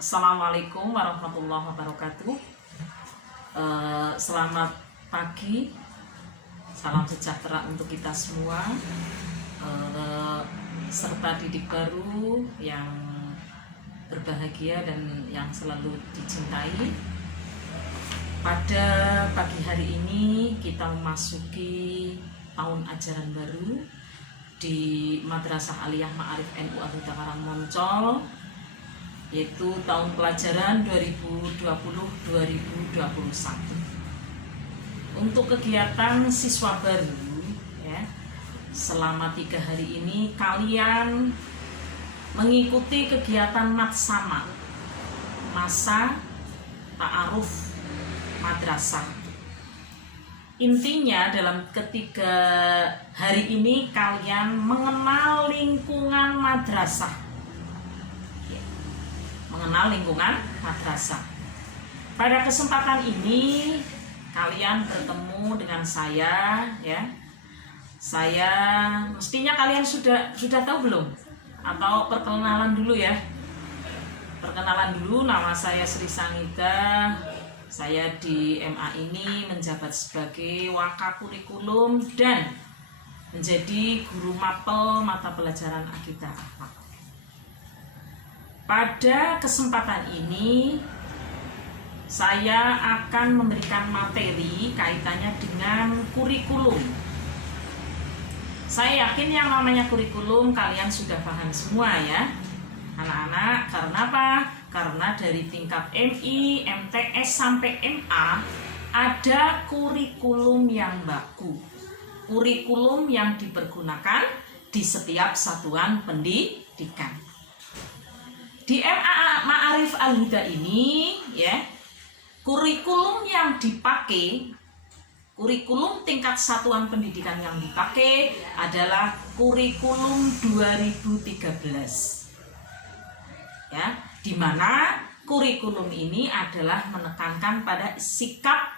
Assalamualaikum warahmatullahi wabarakatuh. Selamat pagi, salam sejahtera untuk kita semua, serta didik baru yang berbahagia dan yang selalu dicintai. Pada pagi hari ini kita memasuki tahun ajaran baru di Madrasah Aliyah Ma'arif NU Al-Huda Karangmoncol, yaitu tahun pelajaran 2020-2021. Untuk kegiatan siswa baru, ya, selama 3 hari ini kalian mengikuti kegiatan matsama, masa ta'aruf madrasah. Intinya dalam ketiga hari ini kalian mengenal lingkungan madrasah. Madrasah. Pada kesempatan ini kalian bertemu dengan saya, ya. Saya mestinya kalian sudah tahu belum? Atau perkenalan dulu ya. Perkenalan dulu, nama saya Sri Sanida. Saya di MA ini menjabat sebagai wakakurikulum dan menjadi guru mapel mata pelajaran akidah akhlak. Pada kesempatan ini saya akan memberikan materi kaitannya dengan kurikulum. Saya yakin yang namanya kurikulum kalian sudah paham semua ya, anak-anak. Karena apa? Karena dari tingkat MI, MTS sampai MA ada kurikulum yang baku, kurikulum yang dipergunakan di setiap satuan pendidikan. Di MA Ma'arif Al-Huda ini, ya, kurikulum yang dipakai, kurikulum tingkat satuan pendidikan yang dipakai adalah kurikulum 2013. Ya, di mana kurikulum ini adalah menekankan pada sikap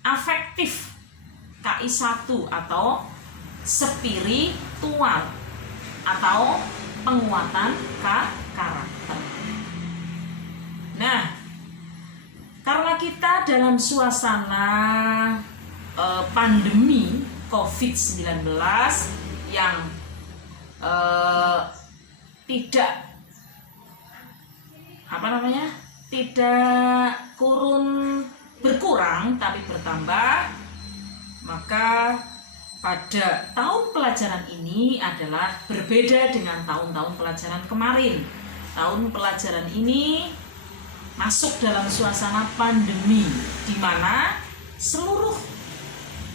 afektif KI1 atau spiritual atau penguatan karakter. Nah, karena kita dalam suasana pandemi COVID-19 yang tidak berkurang tapi bertambah, maka pada tahun pelajaran ini adalah berbeda dengan tahun-tahun pelajaran kemarin. Tahun pelajaran ini masuk dalam suasana pandemi, di mana seluruh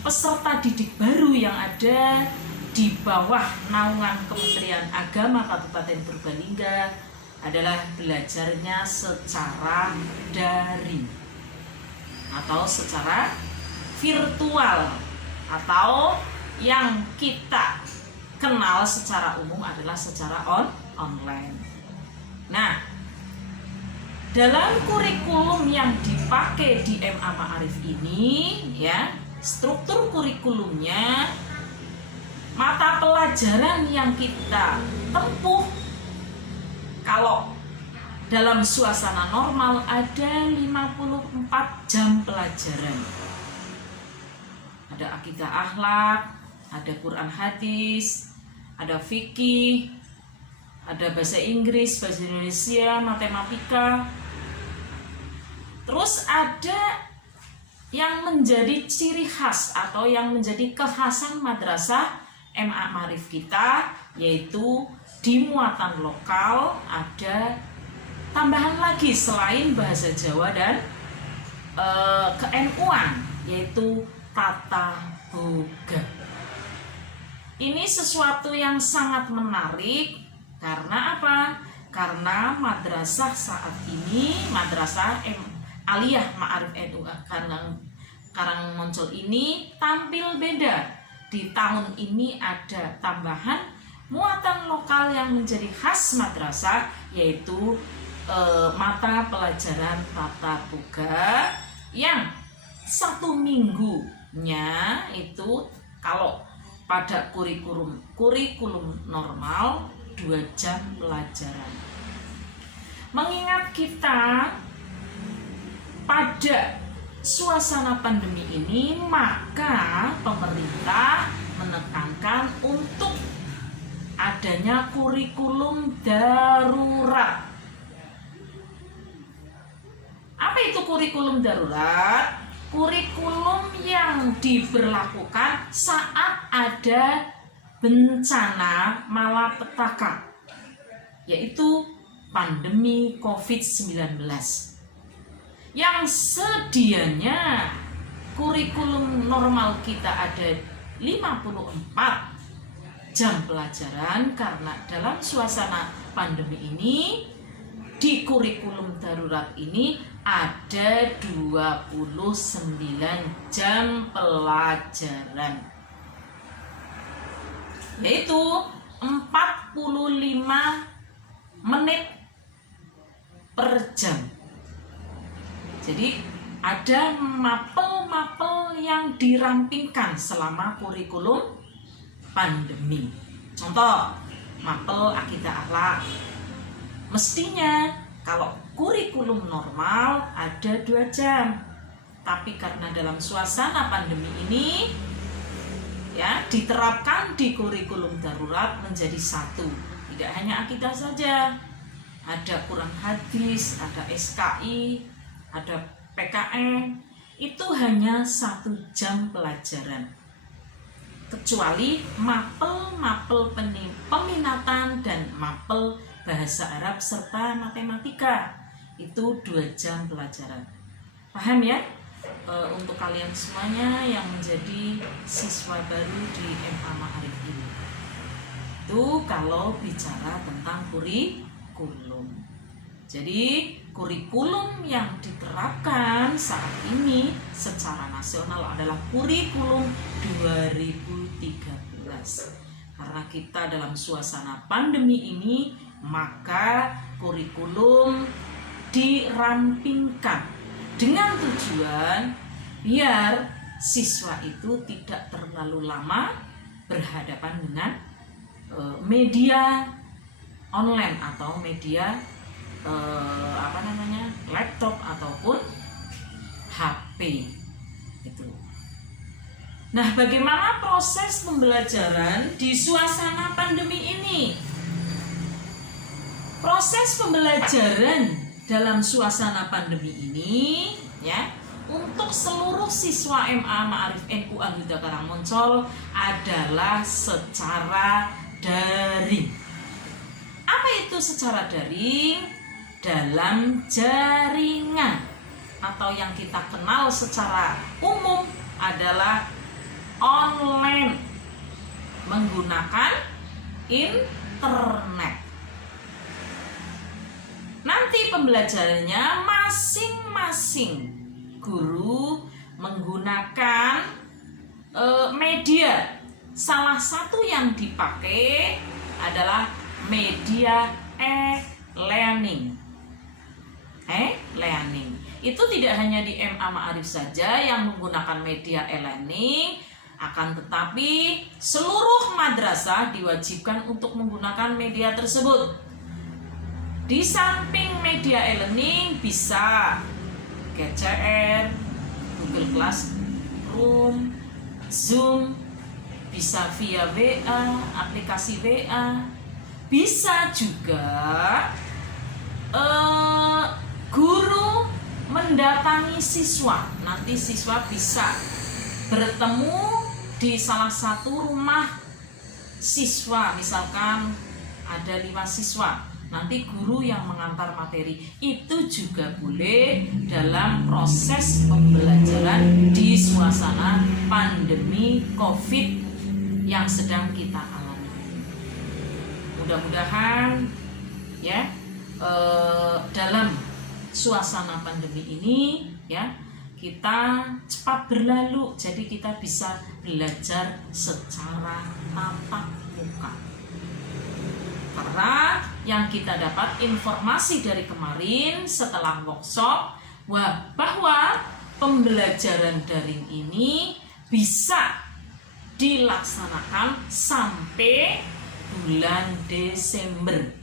peserta didik baru yang ada di bawah naungan Kementerian Agama Kabupaten Purbalingga adalah belajarnya secara daring atau secara virtual, atau yang kita kenal secara umum adalah secara online. Nah, dalam kurikulum yang dipakai di MA Ma'arif ini, ya, struktur kurikulumnya, mata pelajaran yang kita tempuh kalau dalam suasana normal ada 54 jam pelajaran. Ada akidah akhlak, ada Quran hadis, ada fikih, ada bahasa Inggris, bahasa Indonesia, matematika. Terus ada yang menjadi ciri khas atau yang menjadi kekhasan madrasah MA Ma'arif kita, yaitu di muatan lokal ada tambahan lagi selain bahasa Jawa dan ke-NU-an, yaitu tata boga. Ini sesuatu yang sangat menarik. Karena apa? Karena madrasah saat ini, Madrasah Aliyah Ma'arif NU Karangmoncol ini tampil beda. Di tahun ini ada tambahan muatan lokal yang menjadi khas madrasah, yaitu mata pelajaran tata boga yang 1 minggunya itu, kalau pada kurikulum normal 2 jam pelajaran. Mengingat kita pada suasana pandemi ini, maka pemerintah menekankan untuk adanya kurikulum darurat. Apa itu kurikulum darurat? Kurikulum yang diberlakukan saat ada bencana malapetaka, yaitu pandemi COVID-19. Yang sedianya kurikulum normal kita ada 54 jam pelajaran, karena dalam suasana pandemi ini di kurikulum darurat ini ada 29 jam pelajaran, yaitu 45 menit per jam. Jadi ada mapel-mapel yang dirampingkan selama kurikulum pandemi. Contoh, mapel akidah akhlak. Mestinya kalau kurikulum normal ada 2 jam. Tapi karena dalam suasana pandemi ini ya diterapkan di kurikulum darurat menjadi 1. Tidak hanya akidah saja. Ada Quran hadis, ada SKI, ada PKN, itu hanya 1 jam pelajaran. Kecuali mapel-mapel peminatan dan mapel bahasa Arab serta matematika, itu 2 jam pelajaran. Paham ya? Untuk kalian semuanya yang menjadi siswa baru di MA Ma'arif ini. Itu kalau bicara tentang kurikulum. Jadi kurikulum yang diterapkan saat ini secara nasional adalah kurikulum 2013. Karena kita dalam suasana pandemi ini, maka kurikulum dirampingkan dengan tujuan biar siswa itu tidak terlalu lama berhadapan dengan media online atau media laptop ataupun HP itu. Nah, bagaimana proses pembelajaran di suasana pandemi ini? Proses pembelajaran dalam suasana pandemi ini ya, untuk seluruh siswa MA Ma'arif NU Al-Huda Karangmoncol adalah secara daring. Apa itu secara daring? Dalam jaringan, atau yang kita kenal secara umum adalah online, menggunakan internet. Nanti pembelajarannya masing-masing guru menggunakan media. Salah satu yang dipakai adalah media e-learning. E-learning itu tidak hanya di MA Ma'arif saja yang menggunakan media e-learning, akan tetapi seluruh madrasah diwajibkan untuk menggunakan media tersebut. Di samping media e-learning bisa GCR, Google Classroom, Zoom, bisa via WA, aplikasi WA, bisa juga guru mendatangi siswa. Nanti siswa bisa bertemu di salah satu rumah siswa, misalkan ada 5 siswa, nanti guru yang mengantar materi. Itu juga boleh dalam proses pembelajaran di suasana pandemi COVID yang sedang kita alami. Mudah-mudahan ya dalam suasana pandemi ini ya kita cepat berlalu, jadi kita bisa belajar secara tatap muka. Karena yang kita dapat informasi dari kemarin setelah workshop bahwa pembelajaran daring ini bisa dilaksanakan sampai bulan Desember.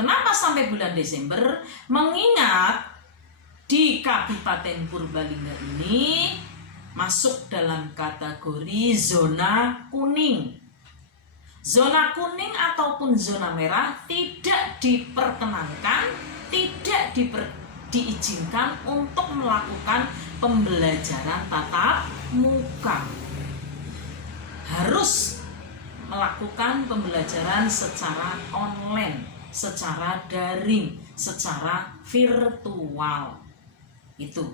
Kenapa sampai bulan Desember? Mengingat di Kabupaten Purbalingga ini masuk dalam kategori zona kuning. Zona kuning ataupun zona merah tidak diperkenankan, tidak diizinkan untuk melakukan pembelajaran tatap muka. Harus melakukan pembelajaran secara online, secara daring, secara virtual. Itu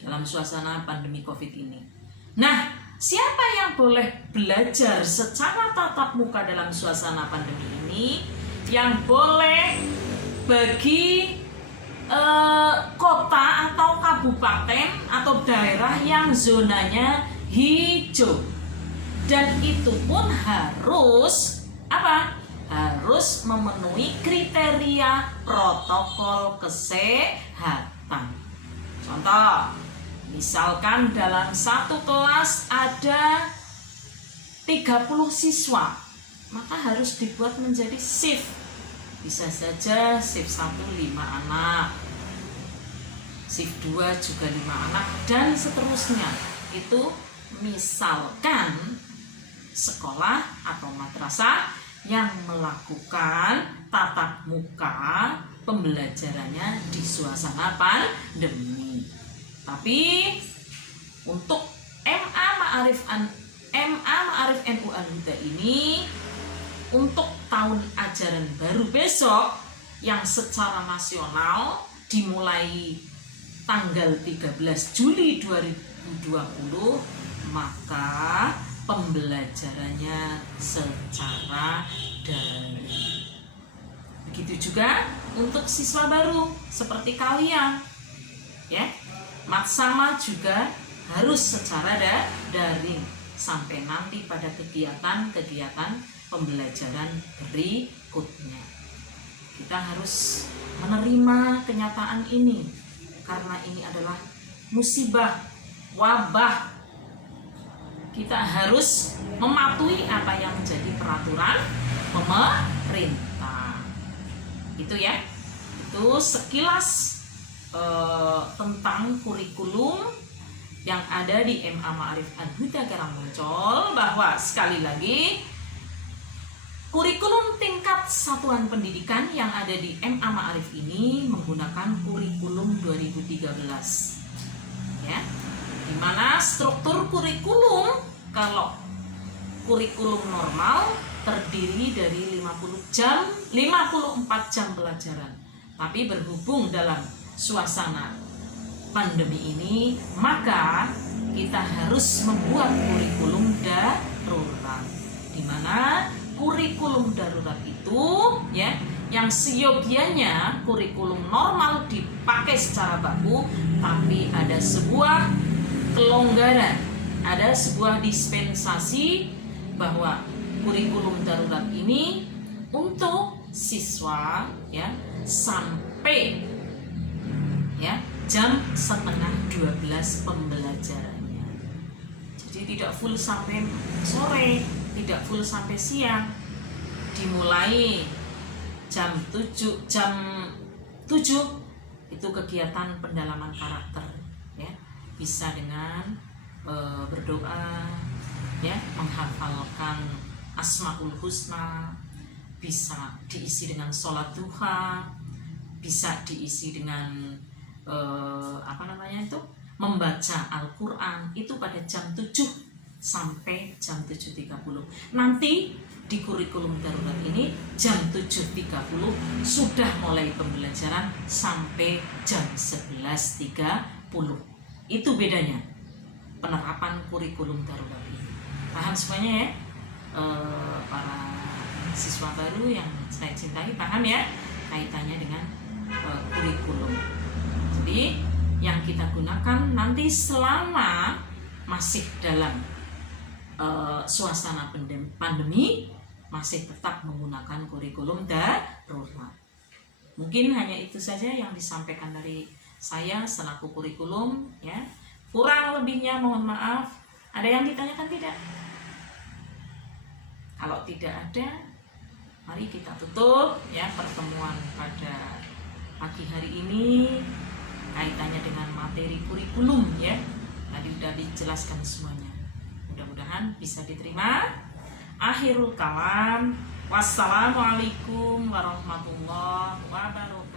dalam suasana pandemi Covid ini. Nah, siapa yang boleh belajar secara tatap muka dalam suasana pandemi ini? Yang boleh bagi kota atau kabupaten atau daerah yang zonanya hijau. Dan itu pun harus apa? Harus memenuhi kriteria protokol kesehatan. Contoh, misalkan dalam satu kelas ada 30 siswa, maka harus dibuat menjadi shift. Bisa saja shift 1 5 anak, shift 2 juga 5 anak, dan seterusnya. Itu misalkan sekolah atau madrasah yang melakukan tatap muka pembelajarannya di suasana pandemi. Tapi untuk MA Ma'arif NU Al-Huda ini, untuk tahun ajaran baru besok yang secara nasional dimulai tanggal 13 Juli 2020, maka pembelajarannya secara daring. Begitu juga untuk siswa baru seperti kalian, ya, sama juga harus secara daring sampai nanti pada kegiatan pembelajaran berikutnya. Kita harus menerima kenyataan ini karena ini adalah musibah, wabah. Kita harus mematuhi apa yang menjadi peraturan pemerintah. Itu ya, itu sekilas tentang kurikulum yang ada di MA Ma'arif Al-Huda Karangmuncol, bahwa sekali lagi kurikulum tingkat satuan pendidikan yang ada di MA Ma'arif ini menggunakan kurikulum 2013, ya, dimana struktur kurikulum, kalau kurikulum normal terdiri dari 54 jam pelajaran. Tapi berhubung dalam suasana pandemi ini, maka kita harus membuat kurikulum darurat, di mana kurikulum darurat itu, ya, yang seyogianya kurikulum normal dipakai secara baku, tapi ada sebuah kelonggaran, ada sebuah dispensasi bahwa kurikulum darurat ini untuk siswa, ya, sampai, ya, jam setengah 12 pembelajarannya. Jadi tidak full sampai sore, tidak full sampai siang. Dimulai jam 7 itu kegiatan pendalaman karakter, ya. Bisa dengan berdoa, ya, menghafalkan Asmaul Husna, bisa diisi dengan sholat duha, bisa diisi dengan membaca Al-Quran. Itu pada jam 7 sampai jam 7.30. Nanti di kurikulum darurat ini jam 7.30 sudah mulai pembelajaran sampai jam 11.30. Itu bedanya penerapan kurikulum darurat ini. Paham semuanya ya? Para siswa baru yang saya cintai, paham ya kaitannya dengan kurikulum. Jadi yang kita gunakan nanti selama masih dalam suasana pandemi, masih tetap menggunakan kurikulum darurat. Mungkin hanya itu saja yang disampaikan dari saya selaku kurikulum, ya. Kurang lebihnya mohon maaf. Ada yang ditanyakan tidak? Kalau tidak ada, Mari kita tutup ya pertemuan pada pagi hari ini kaitannya dengan materi kurikulum ya. Tadi sudah dijelaskan semuanya. Mudah-mudahan bisa diterima. Akhirul kalam. Wassalamualaikum warahmatullahi wabarakatuh.